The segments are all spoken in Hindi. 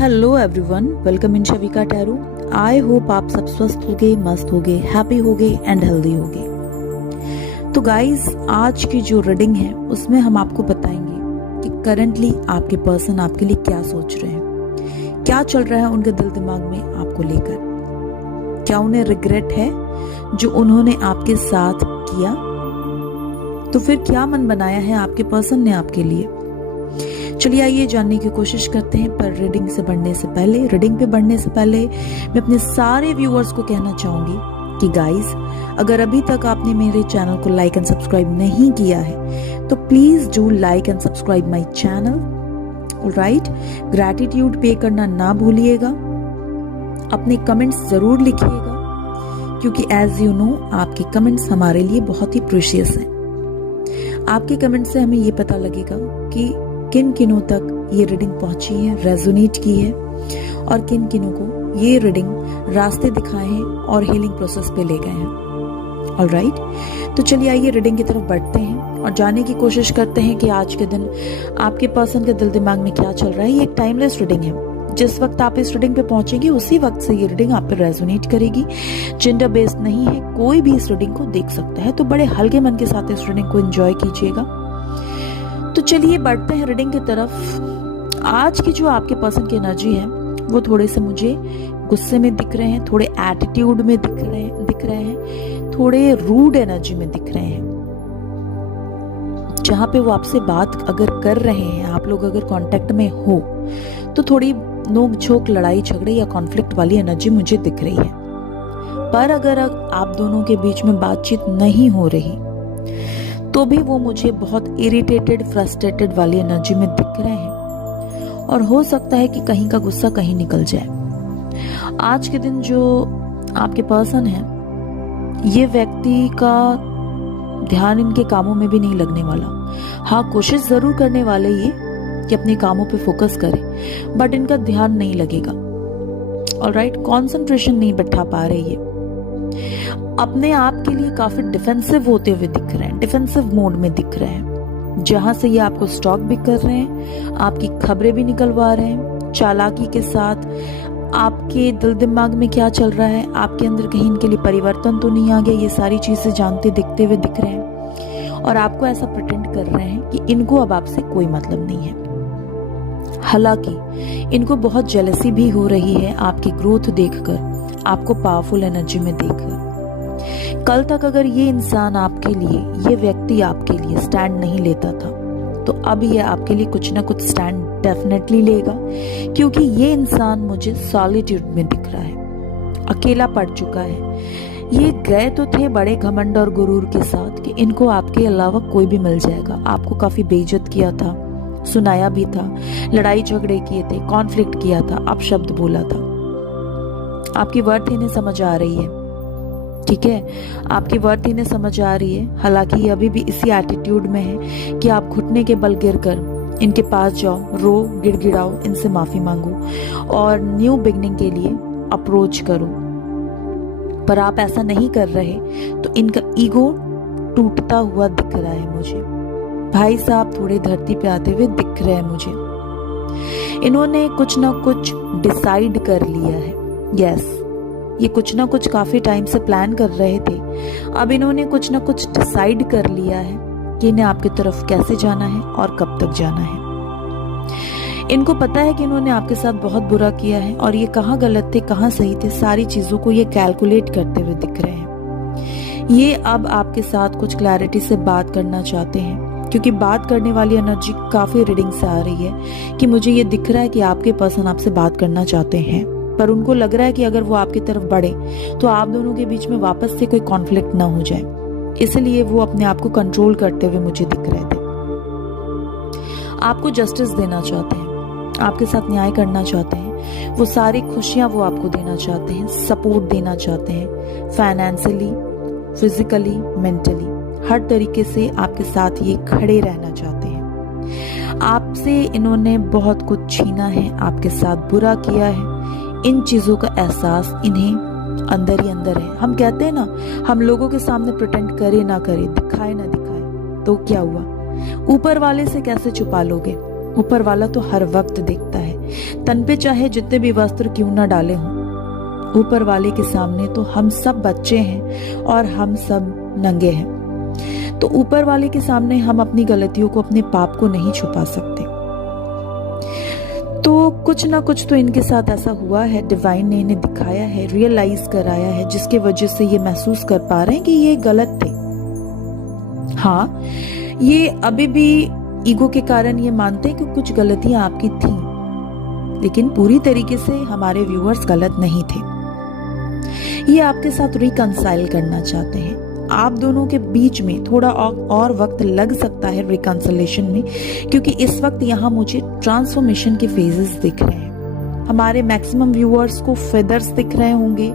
Hello everyone, welcome in Shavika tarot. I hope आप सब स्वस्थ होगे, मस्त होगे, हैप्पी होगे एंड हेल्दी होगे। तो गाइस, आज की जो रीडिंग है उसमें हम आपको बताएंगे कि करंटली आपके पर्सन आपके लिए क्या सोच रहे हैं, क्या चल रहा है उनके दिल दिमाग में आपको लेकर, क्या उन्हें रिग्रेट है जो उन्होंने आपके साथ किया, तो फिर क्या मन बनाया है आपके पर्सन ने आपके लिए। चलिए आइए जानने की कोशिश करते हैं। पर रीडिंग पे बढ़ने से पहले मैं अपने सारे व्यूअर्स को कहना चाहूंगी कि गाइस, अगर अभी तक आपने मेरे चैनल को लाइक एंड सब्सक्राइब नहीं किया है तो please do like and subscribe my channel. Alright, gratitude पे करना ना भूलिएगा, अपने कमेंट्स जरूर लिखिएगा क्योंकि एज यू नो आपके कमेंट्स हमारे लिए बहुत ही प्रीशियस हैं। आपके कमेंट से हमें ये पता लगेगा कि किन किनों तक ये रीडिंग पहुंची है, रेजोनेट की है, और किन किनों को ये रीडिंग रास्ते दिखाए हैं और हीलिंग प्रोसेस पे ले गए हैं। ऑलराइट, तो चलिए आइए रीडिंग की तरफ बढ़ते हैं और जानने की कोशिश करते हैं कि आज के दिन आपके पर्सन के दिल दिमाग में क्या चल रहा है। ये एक टाइमलेस रीडिंग है। जिस वक्त आप इस रीडिंग पे पहुंचेंगे उसी वक्त से ये रीडिंग आप पे रेजोनेट करेगी। जेंडर बेस्ड नहीं है, कोई भी इस रीडिंग को देख सकता है, तो बड़े हल्के मन के साथ इस रीडिंग को एंजॉय कीजिएगा। तो चलिए बढ़ते हैं रीडिंग की तरफ। आज की जो आपके पर्सन की एनर्जी है वो थोड़े से मुझे गुस्से में दिख रहे हैं, थोड़े एटीट्यूड में दिख रहे हैं, थोड़े रूड एनर्जी में दिख रहे हैं। जहां पे वो आपसे बात अगर कर रहे हैं, आप लोग अगर कांटेक्ट में हो, तो थोड़ी नोक झोंक, लड़ाई झगड़े या कॉन्फ्लिक्ट वाली एनर्जी मुझे दिख रही है। पर अगर आप दोनों के बीच में बातचीत नहीं हो रही तो भी वो मुझे बहुत इरिटेटेड, फ्रस्ट्रेटेड वाली एनर्जी में दिख रहे हैं और हो सकता है कि कहीं का गुस्सा कहीं निकल जाए। आज के दिन जो आपके पर्सन है, ये व्यक्ति का ध्यान इनके कामों में भी नहीं लगने वाला। हाँ, कोशिश जरूर करने वाले ये कि अपने कामों पे फोकस करें, बट इनका ध्यान नहीं लगेगा। ऑलराइट, कंसंट्रेशन नहीं बैठा पा रहे ये। अपने आप के लिए काफी डिफेंसिव होते हुए दिख रहे हैं, डिफेंसिव मोड में दिख रहे हैं, जहां से ये आपको स्टॉक भी कर रहे हैं, आपकी खबरें भी निकलवा रहे हैं चालाकी के साथ। आपके दिल दिमाग में क्या चल रहा है, आपके अंदर कहीं इनके लिए परिवर्तन तो नहीं आ गया, ये सारी चीजें जानते दिखते हुए दिख रहे हैं और आपको ऐसा प्रिटेंड कर रहे हैं कि इनको अब आपसे कोई मतलब नहीं है। हालांकि इनको बहुत जेलसी भी हो रही है आपकी ग्रोथ देखकर, आपको पावरफुल एनर्जी में देखकर। कल तक अगर ये इंसान आपके लिए, ये व्यक्ति आपके लिए स्टैंड नहीं लेता था, तो अब ये आपके लिए कुछ ना कुछ स्टैंड डेफिनेटली लेगा, क्योंकि ये इंसान मुझे सॉलिट्यूड में दिख रहा है, अकेला पड़ चुका है। ये गए तो थे बड़े घमंड और गुरूर के साथ कि इनको आपके अलावा कोई भी मिल जाएगा। आपको काफी बेइज्जत किया था, सुनाया भी था, लड़ाई झगड़े किए थे, कॉन्फ्लिक्ट किया था, अपशब्द बोला था। आपकी वर्थ इन्हें समझ आ रही है, ठीक है, आपकी वर्थ इन्हें समझ आ रही है। हालांकि ये अभी भी इसी एटीट्यूड में है कि आप घुटने के बल गिरकर इनके पास जाओ, रो, गिड़गिड़ाओ, इनसे माफी मांगो और न्यू बिगनिंग के लिए अप्रोच करो। पर आप ऐसा नहीं कर रहे तो इनका ईगो टूटता हुआ दिख रहा है मुझे। भाई साहब थोड़े धरती पे आते हुए दिख रहे हैं मुझे। इन्होंने कुछ ना कुछ डिसाइड कर लिया है। यस, ये कुछ ना कुछ काफी टाइम से प्लान कर रहे थे, अब इन्होंने कुछ ना कुछ डिसाइड कर लिया है कि इन्हें आपकी तरफ कैसे जाना है और कब तक जाना है। इनको पता है कि इन्होंने आपके साथ बहुत बुरा किया है और ये कहाँ गलत थे, कहाँ सही थे, सारी चीजों को ये कैलकुलेट करते हुए दिख रहे हैं। ये अब आपके साथ कुछ क्लैरिटी से बात करना चाहते हैं, क्योंकि बात करने वाली एनर्जी काफी रीडिंग से आ रही है कि मुझे ये दिख रहा है कि आपके पर्सन आपसे बात करना चाहते हैं, पर उनको लग रहा है कि अगर वो आपकी तरफ बढ़े तो आप दोनों के बीच में वापस से कोई कॉन्फ्लिक्ट ना हो जाए, इसलिए वो अपने आप को कंट्रोल करते हुए मुझे दिख रहे थे। आपको जस्टिस देना चाहते हैं, आपके साथ न्याय करना चाहते हैं, वो सारी खुशियां वो आपको देना चाहते हैं, सपोर्ट देना चाहते हैं, फाइनेंशियली, फिजिकली, मेंटली, हर तरीके से आपके साथ ये खड़े रहना चाहते हैं। आपसे इन्होंने बहुत कुछ छीना है, आपके साथ बुरा किया है, इन चीजों का एहसास इन्हें अंदर ही अंदर है। हम कहते हैं ना, हम लोगों के सामने प्रिटेंड करे ना करे, दिखाए ना दिखाए, तो क्या हुआ, ऊपर वाले से कैसे छुपा लोगे। ऊपर वाला तो हर वक्त देखता है, तन पे चाहे जितने भी वस्त्र क्यों ना डाले हों, ऊपर वाले के सामने तो हम सब बच्चे हैं और हम सब नंगे हैं। तो ऊपर वाले के सामने हम अपनी गलतियों को, अपने पाप को नहीं छुपा सकते। तो कुछ ना कुछ तो इनके साथ ऐसा हुआ है, डिवाइन ने इन्हें दिखाया है, रियलाइज कराया है, जिसके वजह से ये महसूस कर पा रहे हैं कि ये गलत थे। हाँ, ये अभी भी ईगो के कारण ये मानते हैं कि कुछ गलतियां आपकी थी, लेकिन पूरी तरीके से हमारे व्यूअर्स गलत नहीं थे। ये आपके साथ रिकंसाइल करना चाहते हैं। आप दोनों के बीच में थोड़ा और वक्त लग सकता है रिकंसिलेशन में, क्योंकि इस वक्त यहाँ मुझे ट्रांसफॉर्मेशन के फेजेस दिख रहे हैं। हमारे मैक्सिमम व्यूअर्स को फेदर्स दिख रहे होंगे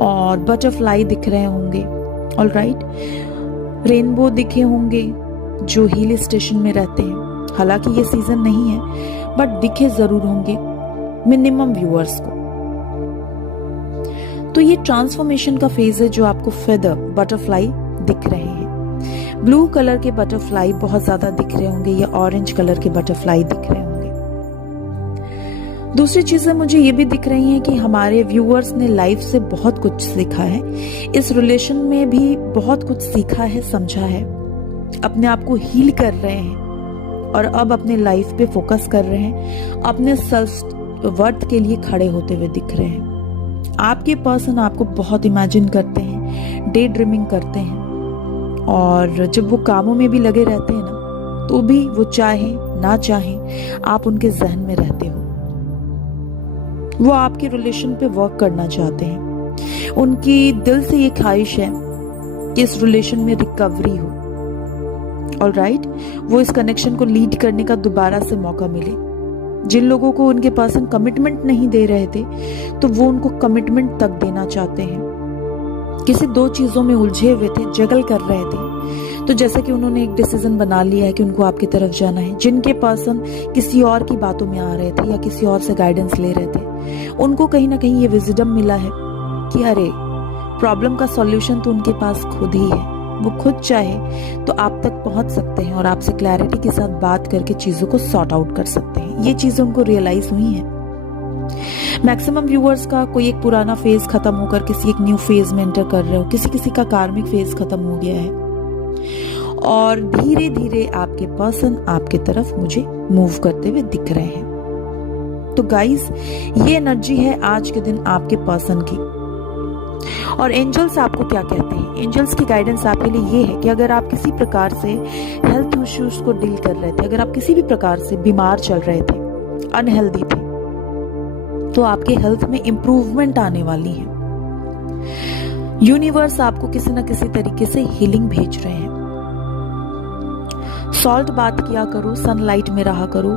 और बटरफ्लाई दिख रहे होंगे, ऑलराइट, रेनबो दिखे होंगे जो हिल स्टेशन में रहते हैं। हालांकि ये सीजन नहीं है, बट दिखे जरूर होंगे मिनिमम व्यूअर्स को। तो ये ट्रांसफॉर्मेशन का फेज है जो आपको फेदर, बटरफ्लाई दिख रहे हैं। ब्लू कलर के बटरफ्लाई बहुत ज्यादा दिख रहे होंगे या ऑरेंज कलर के बटरफ्लाई दिख रहे होंगे। दूसरी चीजें मुझे ये भी दिख रही हैं कि हमारे व्यूअर्स ने लाइफ से बहुत कुछ सीखा है, इस रिलेशन में भी बहुत कुछ सीखा है, समझा है, अपने आप को हील कर रहे हैं और अब अपने लाइफ पे फोकस कर रहे हैं, अपने सेल्फ वर्थ के लिए खड़े होते हुए दिख रहे हैं। आपके पर्सन आपको बहुत इमेजिन करते हैं, डे ड्रीमिंग करते हैं, और जब वो कामों में भी लगे रहते हैं ना, तो भी वो चाहे ना चाहे आप उनके जहन में रहते हो। वो आपके रिलेशन पे वर्क करना चाहते हैं। उनकी दिल से ये ख्वाहिश है कि इस रिलेशन में रिकवरी हो, ऑलराइट, वो इस कनेक्शन को लीड करने का दोबारा से मौका मिले। जिन लोगों को उनके पर्सन कमिटमेंट नहीं दे रहे थे, तो वो उनको कमिटमेंट तक देना चाहते हैं। किसी दो चीजों में उलझे हुए थे, जगल कर रहे थे, तो जैसे कि उन्होंने एक डिसीजन बना लिया है कि उनको आपकी तरफ जाना है। जिनके पर्सन किसी और की बातों में आ रहे थे या किसी और से गाइडेंस ले रहे थे, उनको कहीं ना कहीं ये विजडम मिला है कि अरे, प्रॉब्लम का सॉल्यूशन तो उनके पास खुद ही है। वो खुद चाहे तो आप तक पहुंच सकते हैं और आपसे क्लैरिटी के साथ बात करके चीजों को सॉर्ट आउट कर सकते हैं। ये चीजें उनको रियलाइज हुई हैं। मैक्सिमम व्यूअर्स का कोई एक पुराना फेज खत्म होकर किसी एक न्यू फेज में एंटर कर रहे हो, किसी का कार्मिक फेज खत्म हो गया है और धीरे धीरे आपके पर्सन आपके तरफ मुझे मूव करते हुए दिख रहे हैं। तो गाइस, ये एनर्जी है आज के दिन आपके पर्सन की। और एंजल्स आपको क्या कहते हैं? एंजल्स की गाइडेंस आपके लिए ये है कि अगर आप किसी प्रकार से हेल्थ इश्यूज को डील कर रहे थे, अगर आप किसी भी प्रकार से बीमार चल रहे थे, अनहेल्दी थे, तो आपके हेल्थ में इंप्रूवमेंट आने वाली है। यूनिवर्स आपको किसी न किसी तरीके से हीलिंग भेज रहे हैं। सॉल्ट बात किया करो, सनलाइट में रहा करो,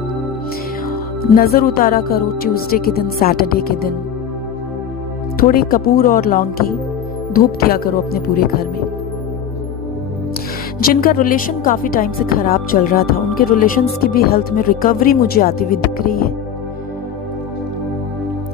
नजर उतारा करो ट्यूसडे के दिन, सैटरडे के दिन, थोड़े कपूर और लौंग की धूप किया करो अपने पूरे घर में। जिनका रिलेशन काफी टाइम से खराब चल रहा था, उनके रिलेशंस की भी हेल्थ में रिकवरी मुझे आती हुई दिख रही है।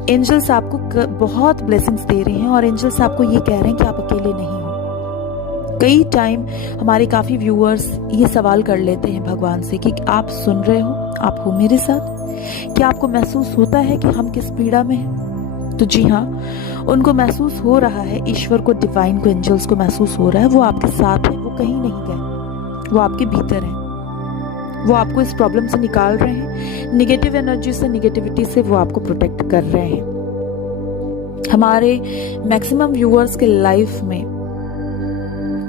एंजल्स आपको बहुत ब्लेसिंग्स दे रहे हैं और एंजल्स आपको ये कह रहे हैं कि आप अकेले नहीं हो। कई टाइम हमारे काफी व्यूअर्स ये सवाल कर लेते हैं भगवान से कि आप सुन रहे हो, आप हो मेरे साथ, क्या आपको महसूस होता है कि हम किस पीड़ा में हैं? तो जी हाँ, उनको महसूस हो रहा है, ईश्वर को, डिवाइन को, एंजल्स को महसूस हो रहा है, वो आपके साथ है, वो कहीं नहीं गए, वो आपके भीतर है। वो आपको इस प्रॉब्लम से निकाल रहे हैं, निगेटिव एनर्जी से, निगेटिविटी से वो आपको प्रोटेक्ट कर रहे हैं। हमारे मैक्सिमम व्यूअर्स के लाइफ में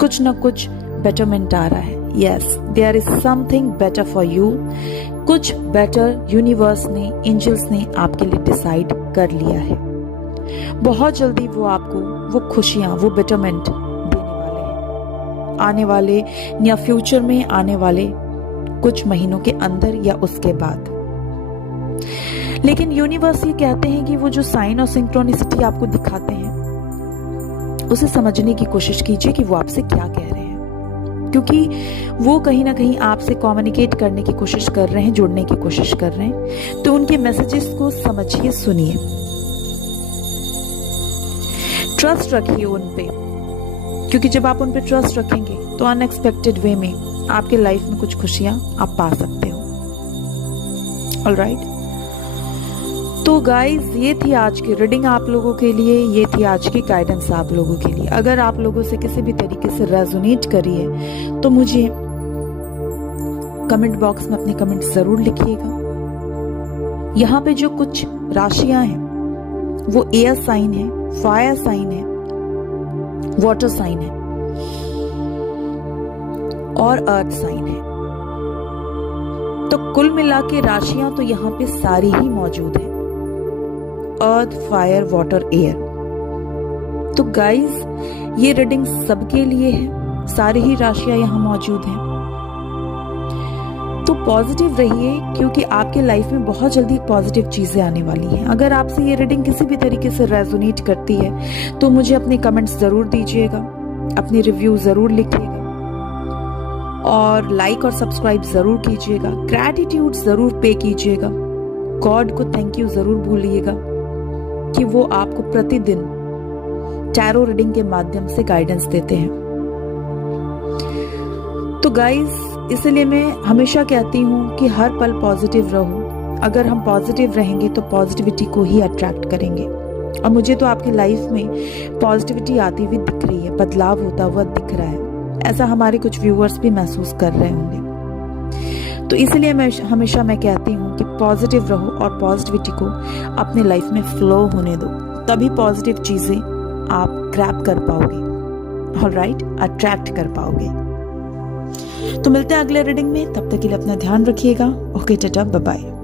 कुछ ना कुछ बेटरमेंट आ रहा है। Yes, there is something better for you. कुछ बेटर यूनिवर्स ने, एंजल्स ने आपके लिए डिसाइड कर लिया है। बहुत जल्दी वो आपको वो खुशियां, वो बेटरमेंट देने वाले हैं, आने वाले या फ्यूचर में आने वाले कुछ महीनों के अंदर या उसके बाद। लेकिन यूनिवर्स ये कहते हैं कि वो जो साइन और सिंक्रोनिसिटी आपको दिखाते हैं, उसे समझने की कोशिश कीजिए कि वो आपसे क्या कह रहे हैं, क्योंकि वो कहीं ना कहीं आपसे कम्युनिकेट करने की कोशिश कर रहे हैं, जुड़ने की कोशिश कर रहे हैं। तो उनके मैसेजेस को समझिए, सुनिए, ट्रस्ट रखिए उन पे, क्योंकि जब आप उन पे ट्रस्ट रखेंगे तो अनएक्सपेक्टेड वे में आपके लाइफ में कुछ खुशियां आप पा सकते हो। ऑलराइट, तो गाइज ये थी आज की रीडिंग आप लोगों के लिए, ये थी आज की गाइडेंस आप लोगों के लिए। अगर आप लोगों से किसी भी तरीके से रेजोनेट करी है तो मुझे कमेंट बॉक्स में अपने कमेंट जरूर लिखिएगा। यहाँ पे जो कुछ राशियां हैं वो एयर साइन है, फायर साइन है, वाटर साइन है और अर्थ साइन है। तो कुल मिला के राशियां तो यहाँ पे सारी ही मौजूद है, अर्थ, फायर, वाटर, एयर। तो गाइज ये रीडिंग सबके लिए है, सारी ही राशियां यहाँ मौजूद हैं। तो पॉजिटिव रहिए क्योंकि आपके लाइफ में बहुत जल्दी पॉजिटिव चीजें आने वाली हैं। अगर आपसे ये रीडिंग किसी भी तरीके से रेजोनेट करती है तो मुझे अपने कमेंट्स जरूर दीजिएगा, अपनी रिव्यू जरूर लिखिएगा और लाइक और सब्सक्राइब जरूर कीजिएगा। ग्रैटिट्यूड जरूर पे कीजिएगा। गॉड को थैंक यू जरूर भूलिएगा कि वो आपको प्रतिदिन टैरो रीडिंग के माध्यम से गाइडेंस देते हैं। तो गाइज इसलिए मैं हमेशा कहती हूँ कि हर पल पॉजिटिव रहो। अगर हम पॉजिटिव रहेंगे तो पॉजिटिविटी को ही अट्रैक्ट करेंगे। और मुझे तो आपकी लाइफ में पॉजिटिविटी आती हुई दिख रही है, बदलाव होता हुआ दिख रहा है। ऐसा हमारे कुछ व्यूअर्स भी महसूस कर रहे होंगे। तो इसलिए मैं हमेशा कहती हूँ कि पॉजिटिव रहो और पॉजिटिविटी को अपने लाइफ में फ्लो होने दो, तभी पॉजिटिव चीजें आप ग्रैब कर पाओगे, ऑलराइट, अट्रैक्ट कर पाओगे। तो मिलते हैं अगले रीडिंग में, तब तक के लिए अपना ध्यान रखिएगा। Okay, tata, bye bye.